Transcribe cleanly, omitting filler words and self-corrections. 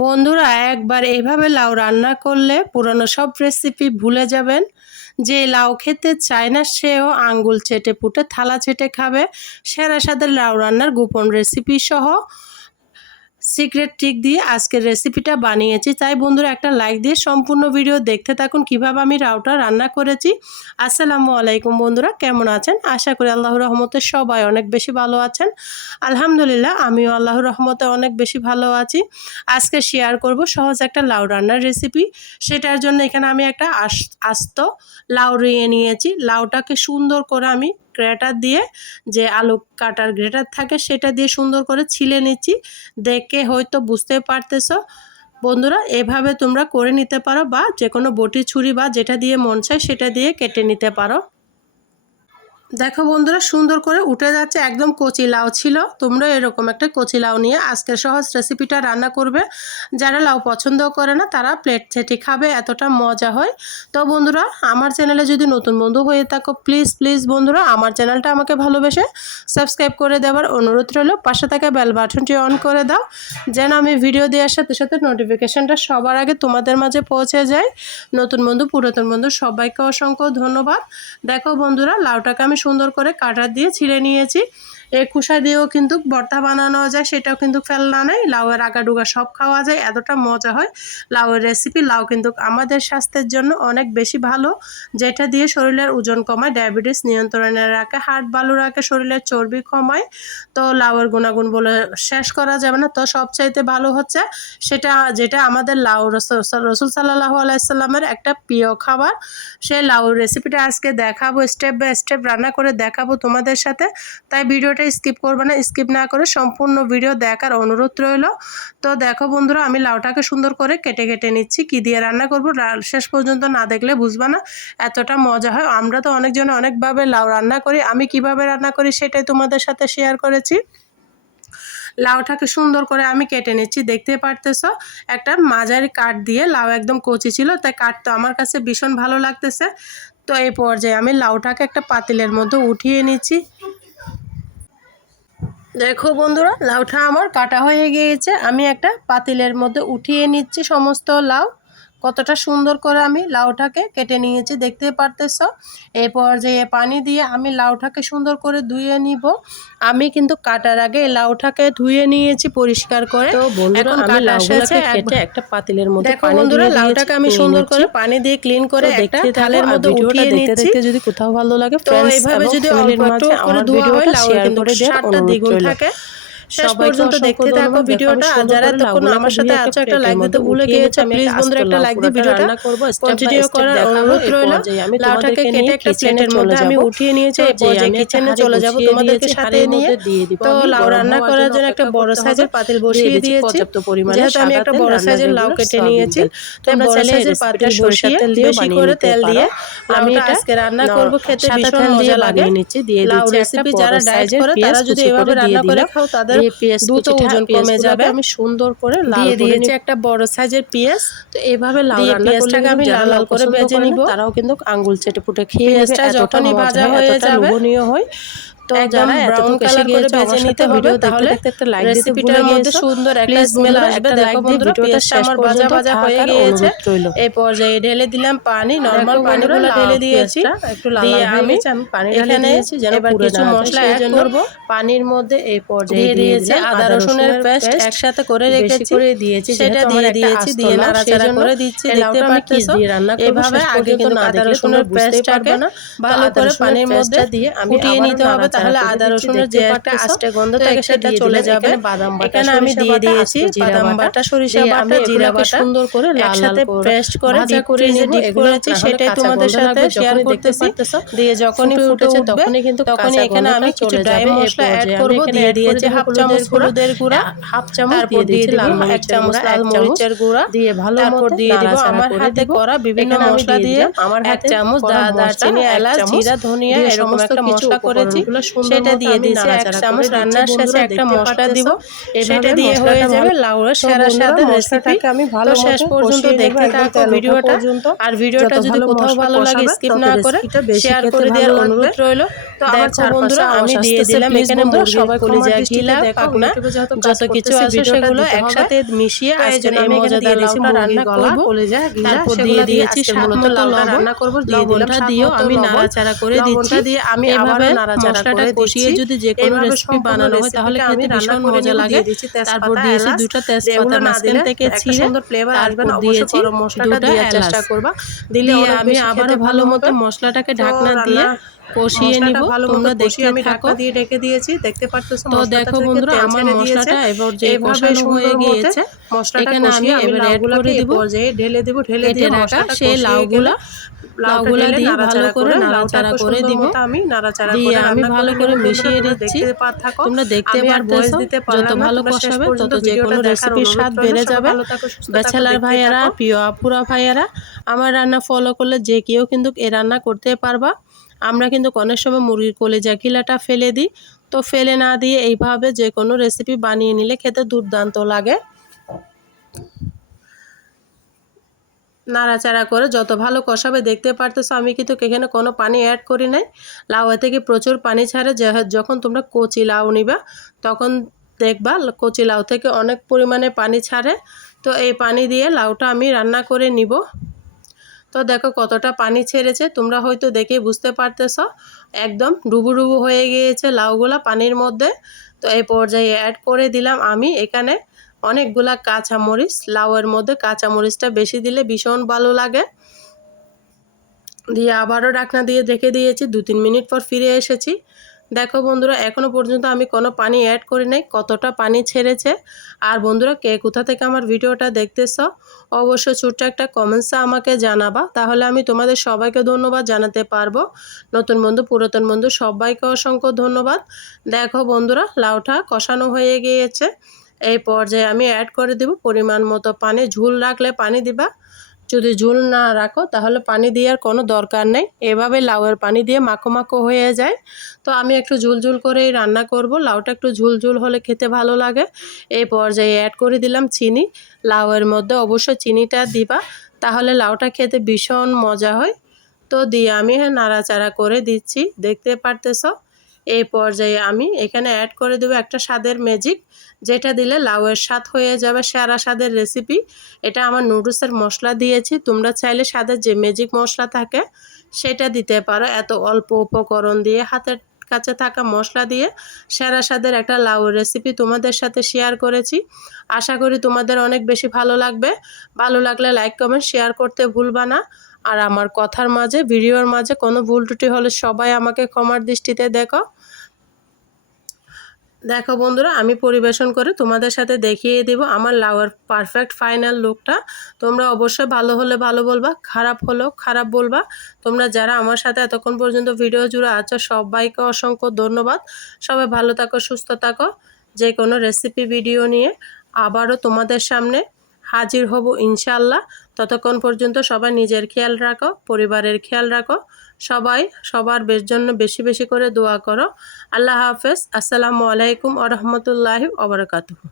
বন্ধুরা একবার এইভাবে লাউ রান্না করলে পুরনো সব রেসিপি ভুলে যাবেন। যে লাউ খেতে চায় না সেও আঙ্গুল চেটে পুটে থালা চেটে খাবে। সেরা স্বাদের লাউ রান্নার গোপন রেসিপি সহ সিক্রেট ট্রিক দিয়ে আজকের রেসিপিটা বানিয়েছি। তাই বন্ধুরা একটা লাইক দিয়ে সম্পূর্ণ ভিডিও দেখতে থাকুন কিভাবে আমি লাউটা রান্না করেছি। আসসালামু আলাইকুম বন্ধুরা, কেমন আছেন? আশা করি আল্লাহর রহমতে সবাই অনেক বেশি ভালো আছেন। আলহামদুলিল্লাহ আমিও আল্লাহর রহমতে অনেক বেশি ভালো আছি। আজকে শেয়ার করব সহজ একটা লাউ রান্নার রেসিপি। সেটার জন্য এখানে আমি একটা আস্ত লাউ নিয়েছি। লাউটাকে সুন্দর করে আমি গ্রেটার দিয়ে, যে আলু কাটার গ্রেটার থাকে সেটা দিয়ে সুন্দর করে ছিলে নিচ্ছি। দেখে হয়তো বুঝতে পারতেছো বন্ধুরা, এভাবে তোমরা করে নিতে পারো বা যে কোনো বটি ছুরি বা যেটা দিয়ে মন চায় সেটা দিয়ে কেটে নিতে পারো। দেখো বন্ধুরা সুন্দর করে উঠে যাচ্ছে, একদম কচি লাউ ছিল। তোমরা এরকম একটা কচি লাউ নিয়ে আজকের সহজ রেসিপিটা রান্না করবে। যারা লাউ পছন্দ করে না তারা প্লেট ছেটে খাবে, এতটা মজা হয়। তো বন্ধুরা আমার চ্যানেলে যদি নতুন বন্ধু হয়ে থাকো প্লিজ বন্ধুরা আমার চ্যানেলটা আমাকে ভালোবেসে সাবস্ক্রাইব করে দেওয়ার অনুরোধ রইল। পাশে থাকা বেল বাটনটি অন করে দাও যেন আমি ভিডিও দেওয়ার সাথে সাথে নোটিফিকেশনটা সবার আগে তোমাদের মাঝে পৌঁছে যায়। নতুন বন্ধু পুরাতন বন্ধু সবাইকে অসংখ্য ধন্যবাদ। দেখো বন্ধুরা লাউটাকে আমি সুন্দর করে কাটার দিয়ে ছিঁড়ে নিয়েছি। এই খোসা দিয়েও কিন্তু ভর্তা বানানো যায়, সেটাও কিন্তু ফেলনা নেই। লাউয়ের আগাডুগা সব খাওয়া যায়, এতটা মজা হয় লাউয়ের রেসিপি। লাউ কিন্তু আমাদের স্বাস্থ্যের জন্য অনেক বেশি ভালো, যেটা দিয়ে শরীরের ওজন কমায়, ডায়াবেটিস নিয়ন্ত্রণে রাখে, হার্ট ভালো রাখে, শরীরের চর্বি কমায়। তো লাউয়ের গুণাগুণ বলে শেষ করা যাবে না। তো সবচাইতে ভালো হচ্ছে সেটা যেটা আমাদের লাউ রসুল সাল্লাল্লাহু আলাইহি সাল্লামের একটা প্রিয় খাবার। সেই লাউর রেসিপিটা আজকে দেখাবো, স্টেপ বাই স্টেপ রান্না করে দেখাবো তোমাদের সাথে। তাই ভিডিওটা স্কিপ করবে না, স্কিপ না করে সম্পূর্ণ ভিডিও দেখার অনুরোধ রইল। তো দেখো বন্ধুরা আমি লাউটাকে সুন্দর করে কেটে নিচ্ছি। কি দিয়ে রান্না করব শেষ পর্যন্ত না দেখলে বুঝবা না, এতটা মজা হয়। আমরা তো অনেকজন অনেকভাবে লাউ রান্না করি, আমি কিভাবে রান্না করি সেটাই তোমাদের সাথে শেয়ার করেছি। লাউটাকে সুন্দর করে আমি কেটে নিচ্ছি, দেখতে পারতেছো একটা মাঝারি কাঠ দিয়ে। লাউ একদম কচি ছিল তাই কাঠটা আমার কাছে ভীষণ ভালো লাগতেছে। তো এই পর্যায়ে আমি লাউটাকে একটা পাতিলের মধ্যে উঠিয়ে নিচ্ছি। দেখো বন্ধুরা লাউটা আমার কাটা হয়ে গিয়েছে, আমি একটা পাতিলের মধ্যে উঠিয়ে নিচ্ছি সমস্ত লাউ। কতটা সুন্দর করে আমি লাউটাকে কেটে নিয়েছি দেখতে পারতেছো। এই পর্যায়ে পানি দিয়ে আমি লাউটাকে সুন্দর করে ধুয়ে নিব। আমি কিন্তু কাটার আগে লাউটাকে ধুয়ে নিয়েছি পরিষ্কার করে। তো বন্ধুরা আমি লাউটাকে কেটে একটা পাতিলের মধ্যে দেখো বন্ধুরা লাউটাকে আমি সুন্দর করে পানি দিয়ে ক্লিন করে একটা থালের মধ্যে উঠিয়ে নিচ্ছি। যদি কোথাও ভালো লাগে তো এইভাবে যদি অল্প একটু করে ধোয়া হয় লাউয়ের কিন্তু স্বাদটা দ্বিগুণ থাকে। শেষ পর্যন্ত দেখতে থাকো ভিডিওটা। আর যারা এতক্ষণ আমার সাথে আছো একটা লাইক দিতে ভুলে গিয়েছো প্লিজ বন্ধুরা একটা লাইক দিয়ে ভিডিওটা কন্টিনিউ করার অনুরোধ রইল। লাউটাকে কেটে একটা প্লেটের মধ্যে আমি উঠিয়ে নিয়েছি। এই পর্যায়ে কিচেনে চলে যাব তোমাদেরকে সাথে নিয়ে। তো লাউ রান্না করার জন্য একটা বড় সাইজের পাতিল বসিয়ে দিয়েছি। যেহেতু আমি একটা বড় সাইজের লাউ কেটে নিয়েছি তো বড় সাইজের পাতিল বসিয়ে বেশি করে তেল দিয়ে আমি এটা আজকে রান্না করব। খেতে ভীষণ মজা লাগে। লাউ রেসিপি যারা ডায়েট করে তারা যদি এভাবে রান্না করে খাও তাদের দ্রুত ওজন কমে যাবে। আমি সুন্দর করে দিয়ে দিয়েছি একটা বড় সাইজের পেঁয়াজ। তো এইভাবে লাউ রান্না পেঁয়াজটাকে আমি লাল লাল করে ভেজে নিব। তারাও কিন্তু আঙ্গুল চেটে পুটে খেয়ে পেঁয়াজটা যখনই ভাজা হয়ে যাবে লোভনীয় হয়। তো একদম ব্রাউন কালার করে ভেজে নিতে হবে, তাহলে রেসিপিটার মধ্যে সুন্দর একটা স্মেল আসবে। দেখো বন্ধুরা পেঁয়াজটা আমার ভাজা ভাজা হয়ে গিয়েছে। এই পর্যায়ে ঢেলে দিলাম পানি, নরমাল পানিগুলো ঢেলে দিয়েছি। দিয়ে আমি পানি ঢেলে দিয়েছি। এবার কিছু মশলা অ্যাড করব। পানির মধ্যে এই পর্যায়ে দিয়েছি আদা রসুনের পেস্ট একসাথে করে রেখেছি, সেটা দিয়ে দিয়েছি। দিয়ে নাড়াচাড়া করে দিচ্ছি। দেখতে পাচ্ছেন এভাবে আগে কিন্তু আদা রসুনের পেস্টটাকে ভালো করে পানির মধ্যে দিয়ে ফুটিয়ে নিতে হবে, তাহলে আদা রসুনের যে একটা আস্তে গন্ধ থাকে সেটা চলে যাবে। এখানে আমি দিয়ে দিয়েছি বাদাম বাটা, সরিষা বাটা, জিরা বাটা সুন্দর করে একসাথে পেস্ট করে যে ডিপ করেছি সেটাই তোমাদের সাথে শেয়ার করতেছি। দিয়ে যখনই ফুটেছে তখনই এখানে আমি কিছু ড্রাই মশলা অ্যাড করব। দিয়ে দিয়েছি হাফ চামচ হলুদের গুঁড়া, হাফ চামচ তারপর দিয়ে দিব এক চামচ লাল মরিচের গুঁড়া, দিয়ে ভালো তারপর দিয়ে দিব আমার হাতে করা বিভিন্ন মশলা দিয়ে এক চামচ দারচিনি, এলাচ, জিরা, ধনিয়া এরকম একটা মশলা করেছি সেটা দিয়ে দিয়েছি। 1 চামচ রান্নার শেষে একটা মশলা দিব, সেটা দিয়ে হয়ে যাবে লাউয়ের সেরা স্বাদের রেসিপি। তো শেষ পর্যন্ত দেখতে থাকো ভিডিওটা। আর ভিডিওটা যদি কোথাও ভালো লাগে স্কিপ না করে শেয়ার করে দেওয়ার অনুরোধ রইল। তো দেখো বন্ধুরা, আমি দিয়ে দিলাম এখানে মুরগির কলিজা, ঘিলা, পাখনা, যত কিছু আছে সেগুলো একসাথে মিশিয়ে আজকে এই মজাদার লাউটা রান্না করব। তারপর দিয়ে দিয়েছি স্বাদ মতো লবণ, লবণটা দিয়েও আমি নাড়াচাড়া করে দিচ্ছি। এভাবে মশলাটা কষিয়ে যদি যে কোনো রেসিপি বানানো হয় তাহলে খেতে ভীষণ মজা লাগে। তারপর দিয়েছি 2টা তেজপাতা মাঝখান থেকে ছিঁড়ে, তারপর দিয়েছি 2টা এলাচ। দিয়ে আমি আবারও ভালো মতো মশলাটাকে ঢাকনা দিয়ে কষিয়ে নিব। তোমরা দেখতে থাকো। দিয়ে ঢেকে দিয়েছি, দেখতে পারতেছো। তো দেখো বন্ধুরা, আমার মশলাটা এবার যে কষানো হয়ে গিয়েছে, এখানে আমি এবার অ্যাড করে দিব ঢেলে দিব, কেটে রাখা সেই লাউগুলা দিয়ে ভালো করে নাড়াচাড়া করে দিব। দিয়ে আমি ভালো করে মিশিয়ে দিচ্ছি। তোমরা দেখতে পারতেছো, যত ভালো কষাবে তত যে কোনো রেসিপির স্বাদ বেড়ে যাবে। ব্যাচেলার ভাইয়ারা, প্রিয় আপুরা ভাইয়ারা, আমার রান্না ফলো করলে যে কেউ কিন্তু এই রান্না করতে পারবা। আমরা কিন্তু অনেক সময় মুরগির কলিজা ঘিলাটা ফেলে দিই, তো ফেলে না দিয়ে এইভাবে যে কোনো রেসিপি বানিয়ে নিলে খেতে দুর্দান্ত লাগে। নাড়াচাড়া করে যত ভালো কষাবে, দেখতে পারতেছো আমি কিন্তু এখানে কোনো পানি অ্যাড করি নাই। লাউ থেকে প্রচুর পানি ছাড়ে। যখন তোমরা কচি লাউ নিবা তখন দেখবা কচি লাউ থেকে অনেক পরিমাণে পানি ছাড়ে। তো এই পানি দিয়ে লাউটা আমি রান্না করে নিব। তো দেখো কতটা পানি ছেড়েছে, তোমরা হয়তো দেখে বুঝতে পারতেছো। একদম ডুবু ডুবু হয়ে গিয়েছে লাউগুলা পানির মধ্যে। তো এই পর্যায়ে অ্যাড করে দিলাম আমি এখানে অনেকগুলা কাঁচামরিচ। লাউয়ের মধ্যে কাঁচামরিচটা বেশি দিলে ভীষণ ভালো লাগে। দিয়ে আবারও ঢাকনা দিয়ে ঢেকে দিয়েছি। 2-3 মিনিট পর ফিরে এসেছি। দেখো বন্ধুরা, এখনও পর্যন্ত আমি কোনো পানি অ্যাড করি নাই, কতটা পানি ছেড়েছে। আর বন্ধুরা, কে কোথা থেকে আমার ভিডিওটা দেখতেছো অবশ্যই ছোট্ট একটা কমেন্টসে আমাকে জানাবা, তাহলে আমি তোমাদের সবাইকে ধন্যবাদ জানাতে পারবো। নতুন বন্ধু, পুরাতন বন্ধু সবাইকে অসংখ্য ধন্যবাদ। দেখো বন্ধুরা, লাউটা কষানো হয়ে গিয়েছে। এই পর্যায়ে আমি অ্যাড করে দেব পরিমাণ মতো পানি। ঝোল রাখলে পানি দিবা, যদি ঝোল না রাখো তাহলে পানি দেওয়ার কোনো দরকার নেই। এভাবে লাউয়ের পানি দিয়ে মাখো মাখো হয়ে যায়। তো আমি একটু ঝুলঝুল করেই রান্না করব। লাউটা একটু ঝুলঝুল হলে খেতে ভালো লাগে। এই পর্যায়ে অ্যাড করে দিলাম চিনি। লাউয়ের মধ্যে অবশ্যই চিনিটা দিবা, তাহলে লাউটা খেতে ভীষণ মজা হয়। তো দিয়ে আমি নাড়াচাড়া করে দিচ্ছি, দেখতে পারতেছো। এই পর্যায়ে আমি এখানে অ্যাড করে দেবো একটা স্বাদের ম্যাজিক, যেটা দিলে লাউয়ের স্বাদ হয়ে যাবে সেরা স্বাদের রেসিপি। এটা আমার নুডলসের মশলা দিয়েছি, তোমরা চাইলে স্বাদের যে ম্যাজিক মশলা থাকে সেটা দিতে পারো। এত অল্প উপকরণ দিয়ে, হাতের কাছে থাকা মশলা দিয়ে সেরা স্বাদের একটা লাউয়ের রেসিপি তোমাদের সাথে শেয়ার করেছি। আশা করি তোমাদের অনেক বেশি ভালো লাগবে। ভালো লাগলে লাইক কমেন্ট শেয়ার করতে ভুলবা না। আর আমার কথার মাঝে, ভিডিওর মাঝে কোনো ভুল ত্রুটি হলে সবাই আমাকে ক্ষমার দৃষ্টিতে দেখো। দেখো বন্ধুরা, আমি পরিবেশন করে তোমাদের সাথে দেখিয়ে দিব আমার লাউয়ের পারফেক্ট ফাইনাল লুকটা। তোমরা অবশ্যই ভালো হলে ভালো বলবা, খারাপ হলেও খারাপ বলবা। তোমরা যারা আমার সাথে এতক্ষণ পর্যন্ত ভিডিও জুড়ে আছো সবাইকে অসংখ্য ধন্যবাদ। সবাই ভালো থাকো, সুস্থ থাকো। যে কোনো রেসিপি ভিডিও নিয়ে আবারও তোমাদের সামনে হাজির হব ইনশাল্লাহ। ততক্ষণ পর্যন্ত সবাই নিজের খেয়াল রাখো, পরিবারের খেয়াল রাখো। সবাই সবার জন্য বেশি বেশি করে দোয়া করো। আল্লাহ হাফেজ। আসসালামু আলাইকুম ওয়া রাহমাতুল্লাহি ওয়া বারাকাতুহু।